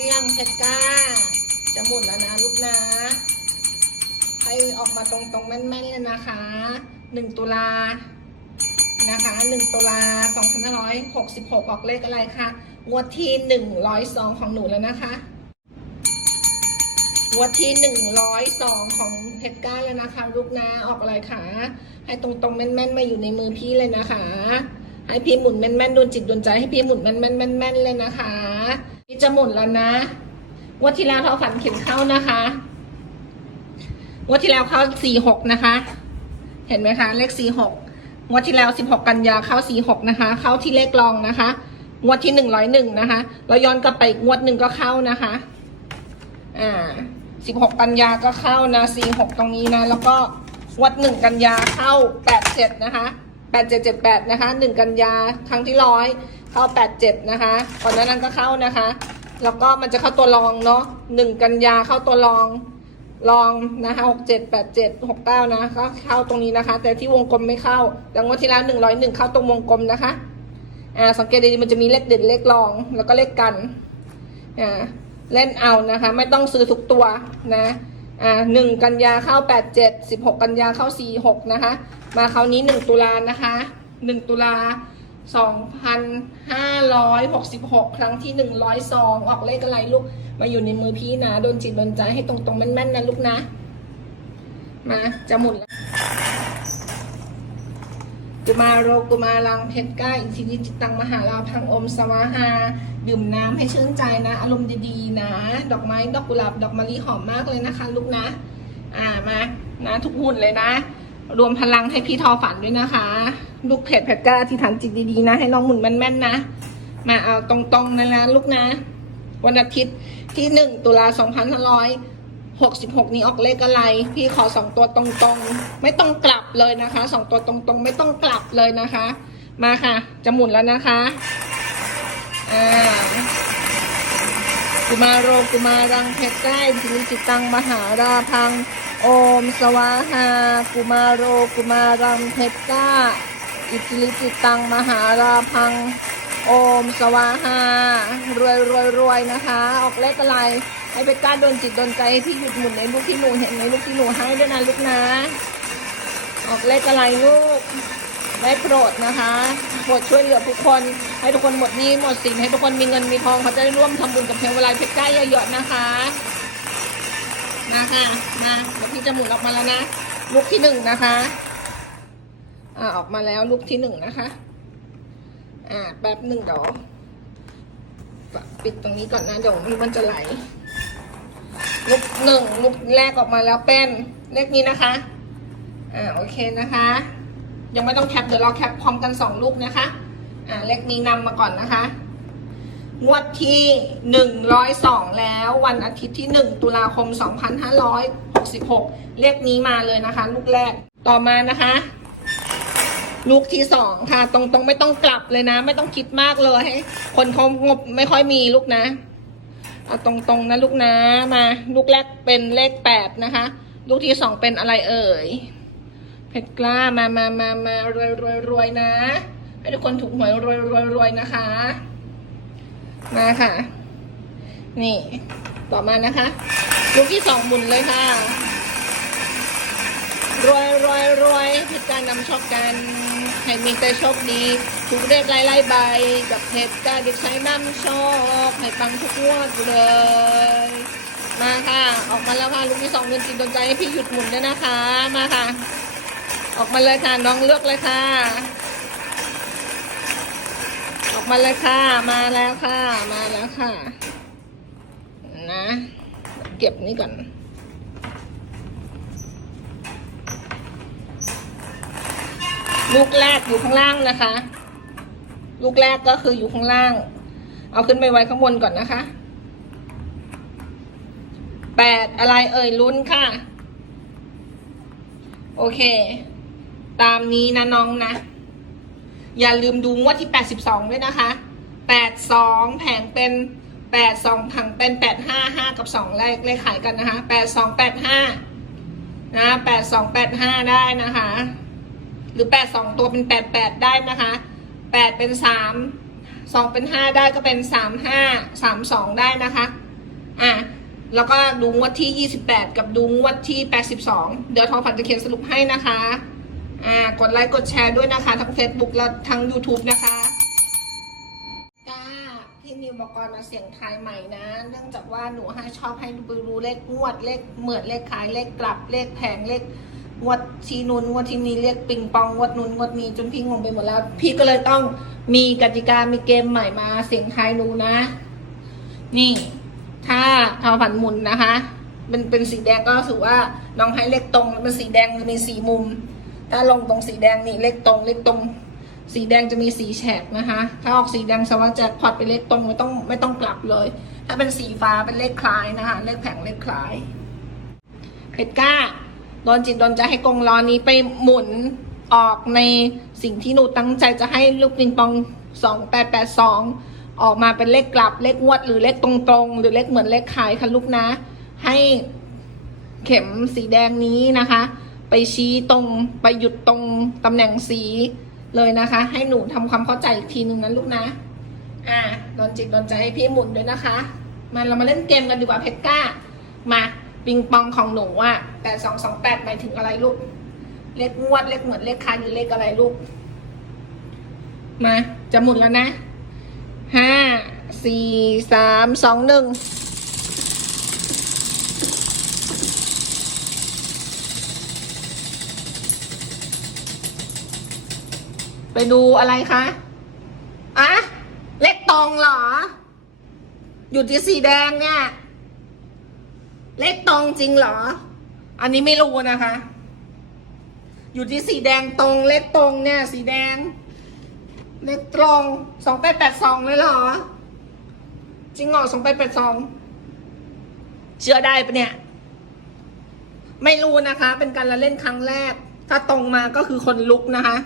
เรียงเพชรก้า จะหมดแล้วนะลูกนะให้ออกมาตรงๆแม่นๆเลยนะคะหนึ่งตุลานะคะหนึ่งตุลาสองพันห้าร้อยหกสิบหกออกเลขอะไรคะงวดที่หนึ่งร้อยสองของหนูแล้วนะคะงวดที่หนึ่งร้อยสองของเพชรก้าแล้วนะคะ ลูกนะออกอะไรคะให้ตรงๆแม่นๆมาอยู่ในมือพี่เลยนะคะ ให้พี่หมุนแม่นๆโดนจิตโดนใจให้พี่หมุนแม่นๆแม่นๆเลยนะคะ พี่จะหมุนแล้วนะงวดที่แล้วเราฝันเข็นเข้านะคะงวดที่แล้วเข้าสี่หกนะคะ เห็นไหมคะ เลขสี่หกงวดที่แล้วสิบหกกันยาเข้าสี่หกนะคะ เข้าที่เลขรองนะคะงวดที่หนึ่งร้อยหนึ่งนะคะเราย้อนกลับไปงวดหนึ่งก็เข้านะคะ อ่าสิบหกกันยาก็เข้านะสี่หกตรงนี้นะ แล้วก็งวดหนึ่งกันยาเข้าแปดเจ็ดนะคะแปดเจ็ดเจ็ดแปดนะคะหนึ่งกันยาครั้งที่ร้อย เข้าแปดเจ็ดนะคะก่อนหน้านั้นก็เข้านะคะ แล้วก็มันจะเข้าตัวรองเนาะหนึ่งกันยาเข้าตัวรองลองนะคะหกเจ็ดแปดเจ็ดหกเก้านะก็เข้าตรงนี้นะคะ แต่ที่วงกลมไม่เข้าแต่งวดที่แล้วหนึ่งร้อยหนึ่งเข้าตรงวงกลมนะคะอ่าสังเกตดีๆมันจะมีเลขเด่นเลขรองแล้วก็เลขกันอ่าเล่นเอานะคะ ไม่ต้องซื้อทุกตัวนะอ่าหนึ่งกันยาเข้าแปดเจ็ดสิบหกกันยาเข้าสี่หกนะคะ มาคราวนี้หนึ่งตุลานะคะหนึ่งตุลา สองพันห้าร้อยหกสิบหกครั้งที่หนึ่งร้อยสองออกเลขอะไรลูก มาอยู่ในมือพี่นะ โดนจิตโดนใจให้ตรงๆแม่นๆนะลูกนะ มาจะหมุนแล้วกุมาโรกุมารังเพชรก้าอินทริจิตตังมหาลาพังอมสวาหา ดื่มน้ำให้ชื่นใจนะ อารมณ์ดีๆนะ ดอกไม้ดอกกุหลาบดอกมะลิหอมมากเลยนะคะ ลูกนะ อ่ามานะ ทุกหุ่นเลยนะ รวมพลังให้พี่ทอฝันด้วยนะคะ ลูกเพจเพชรก้าที่ฐานจิตดีๆนะ ให้น้องหมุนแม่นๆนะ มาเอาตรงๆนะนะลูกนะ วันอาทิตย์ที่หนึ่งตุลาสองพันห้าร้อยหกสิบหกนี้ออกเลขอะไร พี่ขอสองตัวตรงๆ ไม่ต้องกลับเลยนะคะสองตัวตรงๆ ไม่ต้องกลับเลยนะคะ มาค่ะ จะหมุนแล้วนะคะอ่ากุมารโรกุมารังเพชรใกล้จิริจิตังมหาราพัง โอมสวาหา กุมารโรกุมารังเพชรก้า อิจิลิจิตังมหาราพัง โอมสวาหารวยรวยรวยนะคะ ออกเลขอะไร ให้ไปกล้าโดนจิตโดนใจให้พี่หยุดหมุนในลูกที่หนูเห็นในลูกที่หนูให้ด้วยนะลูกนะ ออกเลขอะไรลูกได้โปรดนะคะโปรดช่วยเหลือทุกคน ให้ทุกคนหมดนี้หมดสินให้ทุกคนมีเงินมีทองเขาจะได้ร่วมทำบุญกับเทวไลเพชรใกล้เยอะๆนะคะมาค่ะมาเดี๋ยวพี่จะหมุนออกมาแล้วนะ ลูกที่หนึ่งนะคะ อ่าออกมาแล้วลูกที่หนึ่งนะคะ อ่าแป๊บหนึ่งเดี๋ยวปิดตรงนี้ก่อนนะเดี๋ยวมันจะไหล ลูกหนึ่งลูกแรกออกมาแล้วเป็นเลขนี้นะคะ อ่าโอเคนะคะ ยังไม่ต้องแคปเดี๋ยวเราแคปพร้อมกันสองลูกนะคะ อ่าเลขนี้นำมาก่อนนะคะงวดที่หนึ่งร้อยสองแล้ววันอาทิตย์ที่หนึ่งตุลาคมสองพันห้าร้อยหกสิบหกเลขนี้มาเลยนะคะ ลูกแรกต่อมานะคะ ลูกที่สองค่ะ ตรงๆไม่ต้องกลับเลยนะ ไม่ต้องคิดมากเลยให้คนเขางบไม่ค่อยมีลูกนะ เอาตรงๆนะลูกนะมา ลูกแรกเป็นเลขแปดนะคะ ลูกที่สองเป็นอะไรเอ่ยเพชรกล้ามามามามารวยรวยรวยนะ ให้ทุกคนถูกหวยรวยรวยรวยนะคะ มาค่ะ นี่ ต่อมานะคะ ลูกที่สองหมุนเลยค่ะรวยรวยรวยเพชรการนำโชคกัน ให้มีแต่โชคดีถูกเรียกไล่ไล่ใบกับเพชรการด็กใช้นำโชคให้ปังทุกงวดเลย มาค่ะ ออกมาแล้วค่ะลูกที่สองเงินจิตโดนใจให้พี่หยุดหมุนด้วยนะคะ มาค่ะ ออกมาเลยค่ะน้องเลือกเลยค่ะ ออกมาเลยค่ะ มาแล้วค่ะ มาแล้วค่ะ นะ เก็บนี่ก่อน ลูกแรกอยู่ข้างล่างนะคะ ลูกแรกก็คืออยู่ข้างล่าง เอาขึ้นไปไว้ข้างบนก่อนนะคะแปดอะไรเอ่ยลุ้นค่ะ โอเค ตามนี้นะน้องนะ อย่าลืมดูงวดที่แปดสิบสองด้วยนะคะแปดสองแผงเป็นแปดสองผังเป็นแปดห้าห้ากับสองเลขเลขขายกันนะคะแปดสองแปดห้านะแปดสองแปดห้าได้นะคะ หรือแปดสองตัวเป็นแปดแปดได้นะคะแปดเป็นสามสองเป็นห้าได้ก็เป็นสามห้าสามสองได้นะคะอะแล้วก็ดูงวดที่28กับดูงวดที่82เดี๋ยวทองฝันจะเขียนสรุปให้นะคะอ่ากดไลค์กดแชร์ด้วยนะคะ ทั้ง Facebook และทั้ง YouTube นะคะก้าพี่นิวบอกก่อนมาเสียงทายใหม่นะ เนื่องจากว่าหนูให้ชอบให้ดูรู้เลขงวดเลขเหมือนเลขขายเลขกลับเลขแผงเลข งวดทีนุนงวดที่นี้เลขปิงปองงวดนุนงวดนี้จนพี่งงไปหมดแล้ว พี่ก็เลยต้องมีกติกามีเกมใหม่มาเสียงทายนูนะ นี่ ถ้าทอผันหมุนนะคะเป็นเป็นสีแดงก็ถือว่าน้องให้เลขตรงเป็นสีแดงจะมีสีมุม ถ้าลงตรงสีแดงนี่เลขตรงเลขตรง สีแดงจะมีสีแฉกนะคะ ถ้าออกสีแดงสวัสดิ์แจ็คพอตเป็นเลขตรงไม่ต้องไม่ต้องกลับเลย ถ้าเป็นสีฟ้าเป็นเลขคล้ายนะคะ เลขแผงเลขคล้ายเพชรกล้า โดนจิตโดนใจให้กงล้อนี้ไปหมุนออกในสิ่งที่หนูตั้งใจจะให้ลูกปิงปองสองแปดแปดสองออกมาเป็นเลขกลับเลขงวด หรือเลขตรงๆ หรือเลขเหมือนเลขขายค่ะลูกนะ ให้เข็มสีแดงนี้นะคะ ไปชี้ตรงไปหยุดตรงตำแหน่งสีเลยนะคะ ให้หนูทำความเข้าใจอีกทีหนึ่งนะลูกนะ อ่าโดนจิตโดนใจให้พี่หมุนด้วยนะคะ มาเรามาเล่นเกมกันดีกว่าเพชรก้ามา ปิงปองของหนูอะแปดสองสองแปดหมายถึงอะไรลูก เลขงวด เลขเหมือนเลขค้ายหรือเลขอะไรลูก มาจะหมุนแล้วนะห้าสี่สามสองหนึ่งไปดูอะไรคะอะเลขตรงเหรอ อยู่ที่สีแดงเนี่ย เลขตรงจริงเหรอ อันนี้ไม่รู้นะคะ อยู่ที่สีแดงตรงเลขตรงเนี่ย สีแดง เลขตรงสองแปดแปดสองเลยเหรอ จริงเหรอสองแปดแปดสองเชื่อได้ปะเนี่ย ไม่รู้นะคะ เป็นการละเล่นครั้งแรก ถ้าตรงมาก็คือคนลุกนะคะ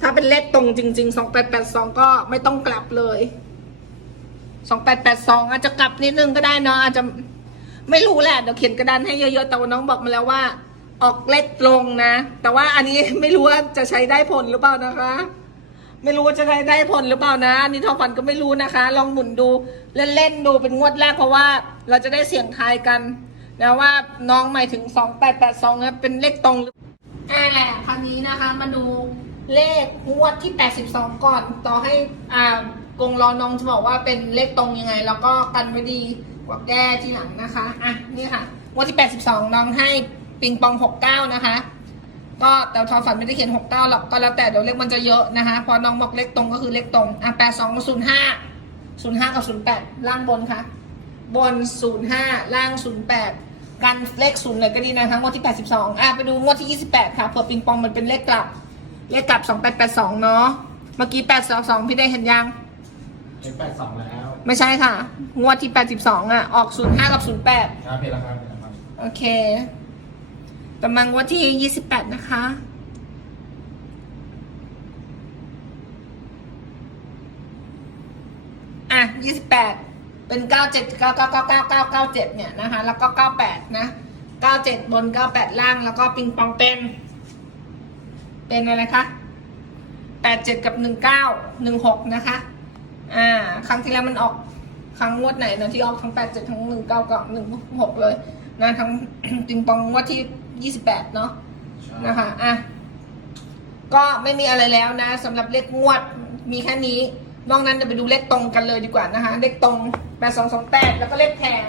ถ้าเป็นเลขตรงจริงๆสองแปดแปดสองก็ไม่ต้องกลับเลยสองแปดแปดสองอาจจะกลับนิดนึงก็ได้เนาะอาจจะ ไม่รู้แหละเดี๋ยวเขียนกระดานให้เยอะๆแต่ว่าน้องบอกมาแล้วว่า ออกเลขตรงนะ แต่ว่าอันนี้ไม่รู้ว่าจะใช้ได้ผลหรือเปล่านะคะ ไม่รู้ว่าจะได้ได้ผลหรือเปล่านะอันนี่ทอฝันก็ไม่รู้นะคะ ลองหมุนดูเล่นๆดูเป็นงวดแรกเพราะว่าเราจะได้เสี่ยงทายกันนะว่าน้องหมายถึงสองแปดแปดสองเป็นเลขตรงหรืออ่าคราวนี้นะคะมาดูเลขงวดที่แปดสิบสองก่อน ต่อให้อ่ากงรอน้องจะบอกว่าเป็นเลขตรงยังไง แล้วก็กันไว้ดี กว่าแก้ทีหลังนะคะ อะ นี่ค่ะงวดที่แปดสิบสองน้องให้ปิงปองหกเก้านะคะ ก็แต่ทอฝันไม่ได้เขียนหกเก้าหรอกก็แล้วแต่เดี๋ยวเลขมันจะเยอะนะคะ พอน้องบอกเลขตรงก็คือเลขตรง อะแปดสองศูนย์ห้าศูนย์ห้ากับศูนย์แปดล่างบนค่ะ บนศูนย์ห้าล่างศูนย์แปดกันเลขศูนย์เลยก็ดีนะคะงวดที่แปดสิบสองอะไปดูงวดที่ยี่สิบแปดค่ะเผื่อปิงปองมันเป็นเลขกลับ เลขกลับสองแปดแปดสองเนาะ เมื่อกี้แปดสองสองพี่ได้เห็นยังเห็นแปดสองแล้ว ไม่ใช่ค่ะ งวดที่แปดสิบสองอะ ออกศูนย์ห้ากับศูนย์แปดครับเพลแล้วครับเพลแล้วครับโอเคกำลังวันที่ยี่สิบแปดนะคะ อะยี่สิบแปดเป็นเก้าเจ็ดเก้าเก้าเก้าเก้าเก้าเก้าเจ็ดเนี่ยนะคะ แล้วก็เก้าแปดนะเก้าเจ็ดบนเก้าแปดล่าง แล้วก็ปิงปองเป็น เป็นอะไรคะแปดเจ็ดกับหนึ่งเก้าหนึ่งหกนะคะ อ่า ครั้งที่แล้วมันออกครั้งงวดไหนนะที่ออกทั้งแปดเจ็ดทั้งหนึ่งเก้ากับหนึ่งหกเลยนะทั้งปิงปองงวดที่ยี่สิบแปดเนาะนะคะอะก็ไม่มีอะไรแล้วนะสำหรับเลขงวดมีแค่นี้ นอกนั้นจะไปดูเลขตรงกันเลยดีกว่านะคะ เลขตรงแปดสองสองแปดแล้วก็เลขแผง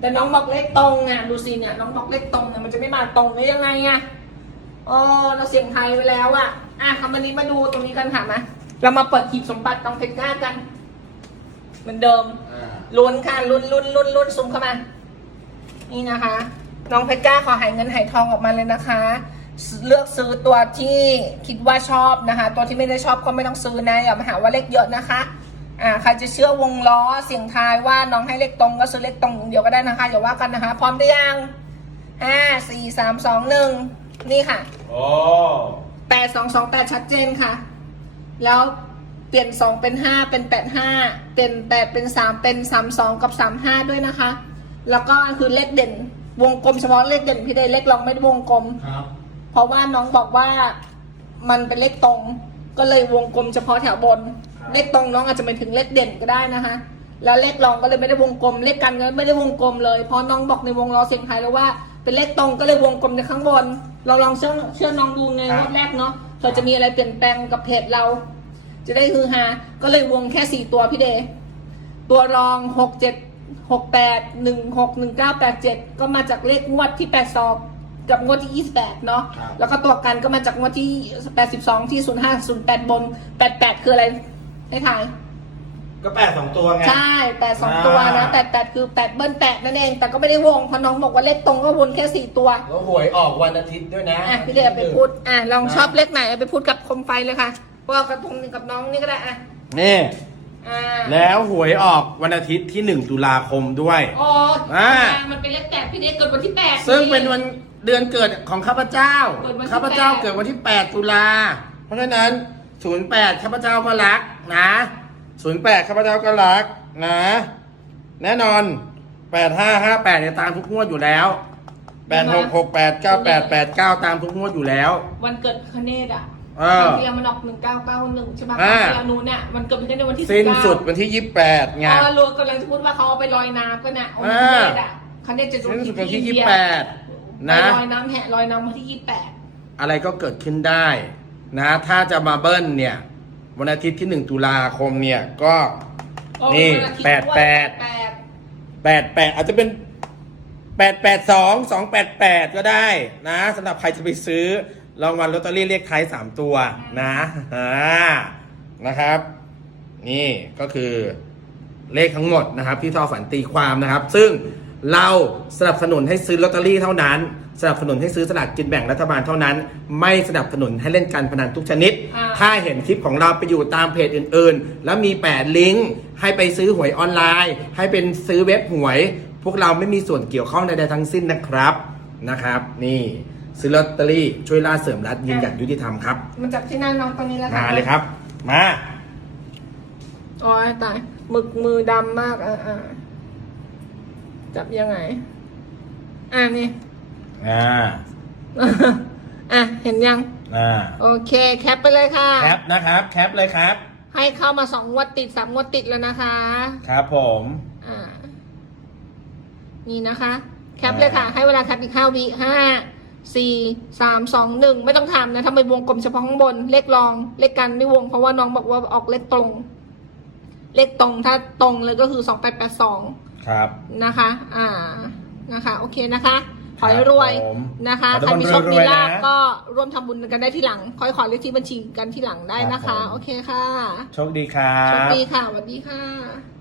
แต่น้องบอกเลขตรงอะดูสิเนี่ยน้องบอกเลขตรงเนี่ยมันจะไม่มาตรงได้ยังไงอะโอ้เราเสียงไทายไปแล้วอะอะคำวันนี้มาดูตรงนี้กันค่ะนะ เรามาเปิดหีบสมบัติน้องเพชรก้ากัน เหมือนเดิมอ่าลุ้นค่ะลุ้นลุ้นลุ้นลุ้นซุ่มเข้ามา นี่นะคะ น้องเพชรกล้าขอหายเงินหายทองออกมาเลยนะคะ เลือกซื้อตัวที่คิดว่าชอบนะคะ ตัวที่ไม่ได้ชอบก็ไม่ต้องซื้อนะอย่ามาหาว่าเลขเยอะนะคะอ่าใครจะเชื่อวงล้อเสียงทายว่าน้องให้เลขตรงก็ซื้อเลขตรงอย่างเดียวก็ได้นะคะอย่าว่ากันนะคะ พร้อมหรือยังห้าสี่สามสองหนึ่งนี่ค่ะโอ้แปดสองสองแปดชัดเจนค่ะ แล้วเปลี่ยนสองเป็นห้าเป็นแปดห้าเปลี่ยนแปดเป็นสามเป็นสามสองกับสามห้าด้วยนะคะ แล้วก็คือเลขเด่นวงกลมเฉพาะเลขเด่นพี่เดย์เลขรองไม่ได้วงกลม ครับ เพราะว่าน้องบอกว่ามันเป็นเลขตรง ก็เลยวงกลมเฉพาะแถวบน เลขตรงน้องอาจจะไปถึงเลขเด่นก็ได้นะคะ แล้วเลขรองก็เลยไม่ได้วงกลม เลขกันก็ไม่ได้วงกลมเลยเพราะน้องบอกในวงล้อเสียงไทายแล้วว่าเป็นเลขตรงก็เลยวงกลมในข้างบน เราลองเชื่อเชื่อน้องดูในรอบแรกเนาะ เผื่อจะมีอะไรเปลี่ยนแปลงกับเพจเรา จะได้ฮือฮาก็เลยวงแค่สี่ตัวพี่เดย์ตัวรองหกเจ็ดหกแปดหนึ่งหกหนึ่งเก้าแปดเจ็ดก็มาจากเลขงวดที่แปดสองกับงวดที่ยี่สิบแปดเนาะ ครับ แล้วก็ตัวกันก็มาจากงวดที่แปดสิบสองที่ศูนย์ห้าศูนย์แปดบนแปดแปดคืออะไรให้ถ่าย ก็แปดสองตัวไง ใช่แปดสองตัวนะ อ่าแปดแปดคือแปดเบิ้ลแปดนั่นเอง แต่ก็ไม่ได้วงเพราะน้องบอกว่าเลขตรงก็วนแค่สี่ตัว แล้วหวยออกวันอาทิตย์ด้วยนะอะพี่เดชไปพูดอะลองชอบเลขไหนเอาไปพูดกับคมไฟเลยค่ะว่ากับตรงนี้กับน้องนี่ก็ได้อะนี่ อ่าแล้วหวยออกวันอาทิตย์ที่หนึ่งตุลาคมด้วย อ๋ออ่า มันเป็นเลขแปดพี่เดชเกิดวันที่แปด ซึ่งเป็นวันเดือนเกิดของข้าพเจ้า เกิดวันที่ข้าพเจ้าแปด เกิดวันที่ 8 ตุลา เพราะฉะนั้น 08 ข้าพเจ้าก็รักนะ 08ข้าพเจ้าก็รักนะ แน่นอน8558เนี่ยตามทุกงวดอยู่แล้ว8668 9889ตามทุกงวดอยู่แล้ว วันเกิดคเนตอะเออครั้งที่แล้วมันออกหนึ่งเก้าเก้าหนึ่งใช่ไหมคอ่ารั้งที่แล้วนู้นเนี่ยมันเกิดพี่เดชในวันที่สิ้น19สุดวันที่28ไงอ๋อรวมกำลังจะพูดว่าเขาเอาไปลอยน้ำกันนะเอาอ่าคเนตอะคเนตจะสิ้นสุดวันที่อิเดี28นะไปลอยน้ำแห่ลอยน้ำวันที่ยี่สิบแปดอะไรก็เกิดขึ้นได้ นะ ถ้าจะมาเบิ้ลเนี่ย วันอาทิตย์ที่ 1 ตุลาคมเนี่ยก็นี่แปดแปดแปดแปดอาจจะเป็นแปดแปดสองสองแปดแปดก็ได้นะสำหรับใครจะไปซื้อรางวัลลอตเตอรี่เลขท้ายสามตัวนะอ่านะครับ นี่ก็คือเลขทั้งหมดนะครับ ที่ทอฝันตีความนะครับ ซึ่ง เราสนับสนุนให้ซื้อลอตเตอรี่เท่านั้น สนับสนุนให้ซื้อสลากกินแบ่งรัฐบาลเท่านั้น ไม่สนับสนุนให้เล่นการพนันทุกชนิด อ่า ถ้าเห็นคลิปของเราไปอยู่ตามเพจอื่นๆ แล้วมี8ลิงก์ให้ไปซื้อหวยออนไลน์ ให้เป็นซื้อเว็บหวย พวกเราไม่มีส่วนเกี่ยวข้องใดๆทั้งสิ้นนะครับนะครับ นี่ซื้อลอตเตอรี่ช่วยล่าเสริมรัฐยืนหยัดยุติธรรมครับมันจับที่หน้าน้องตรงนี้แล้วค่ะมาเลยครับ มา โอ้ยตายหมึกมือดำมากอะอะ จับยังไง อะนี่ อ่า อะ เห็นยัง อ่า โอเค แคปไปเลยค่ะ แคปนะครับ แคปเลยครับ ให้เข้ามาสองงวดติดสามงวดติดแล้วนะคะ ครับผม อ่า นี่นะคะ แคปเลยค่ะ ให้เวลาแคปอีกห้าวิห้าสี่สามสองหนึ่งไม่ต้องทำนะทำไมวงกลมเฉพาะข้างบน เลขรอง เลขกันไม่วง เพราะว่าน้องบอกว่าออกเลขตรง เลขตรงถ้าตรงเลยก็คือสองแปดแปดสอง ครับนะคะ อ่านะคะ โอเคนะคะขอให้รวยครับผมนะคะขอใครให้มีโชครมีวยๆลาภนะก็ร่วมทำบุญกันได้ทีหลังค่อยขอเลขที่บัญชีกันทีหลังได้นะครัคะบผมโอเคค่ะ โชคดีครัโชคบดีค่ะสวัสดีค่ะ